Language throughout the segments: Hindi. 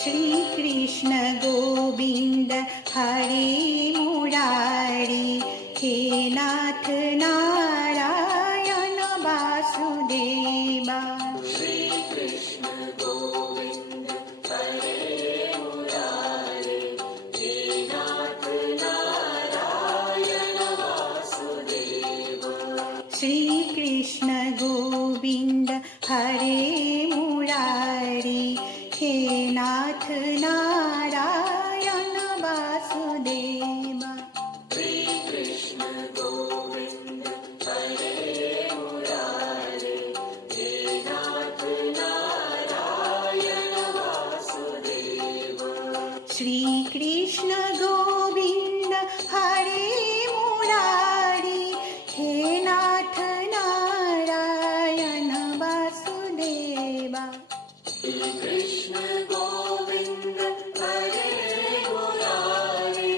श्री कृष्ण गोविंद हरे मुरारी, हे नाथ नारायण वासुदेवा। श्री कृष्ण गोविंद हरे मुरारी, हे नाथ नारायण वासुदेवा। श्री कृष्ण गोविंद हरे मुरारी, हे नाथ नारायण वासुदेवा। श्री कृष्ण गोविंद हरे मुरारी, हे नाथ नारायण वासुदेवा। श्री कृष्ण गोविंद हरे मुरारी, हे नाथ नारायण वासुदेवा। श्री कृष्ण गोविंद हरे मुरारी,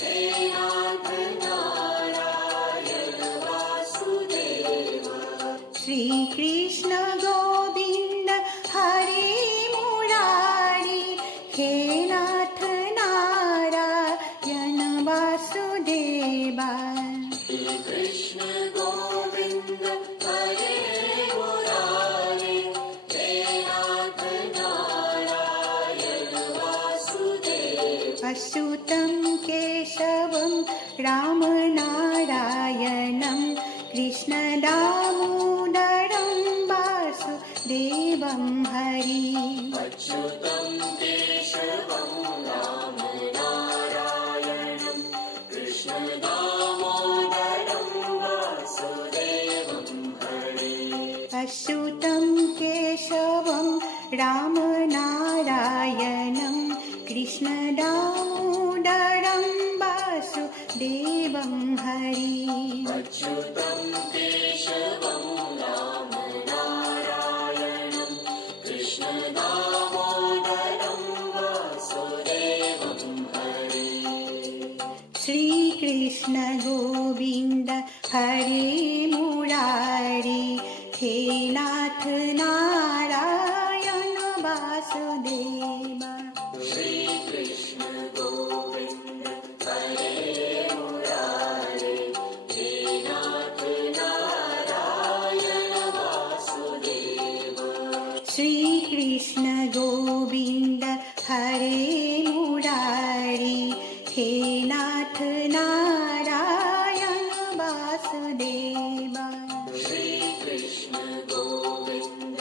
हे नाथ नारायण वासुदेवा। श्री कृष्ण गोविंद हरे मुरारी, हे नाथ नारायण वासुदेवा। श्री कृष्ण गोविंद हरे मुरारी, हे नाथ नारायण वासुदेवा। अच्युतं केशवं राम नारायणं, कृष्ण दामोदरं वासुदेवं हरि। अच्युतं केशवं राम नारायणं, कृष्ण दामोदरं वासुदेवं हरि। अच्युतं केशवं राम नारायणं, कृष्ण दामोदरं वासुदेवं हरि। अच्युतं केशवं राम नारायणं, कृष्ण दामोदरं वासुदेवं हरि। श्री कृष्ण गोविंद हरे मुरारी, हे नाथ नारायण वासुदेवा। श्री कृष्ण गोविंद हरे मुरारी, हे नाथ नारायण वासुदेवा। श्री कृष्ण गोविंद हरे मुरारी, हे नाथ नारायण वासुदेवा। श्री कृष्ण गोविंद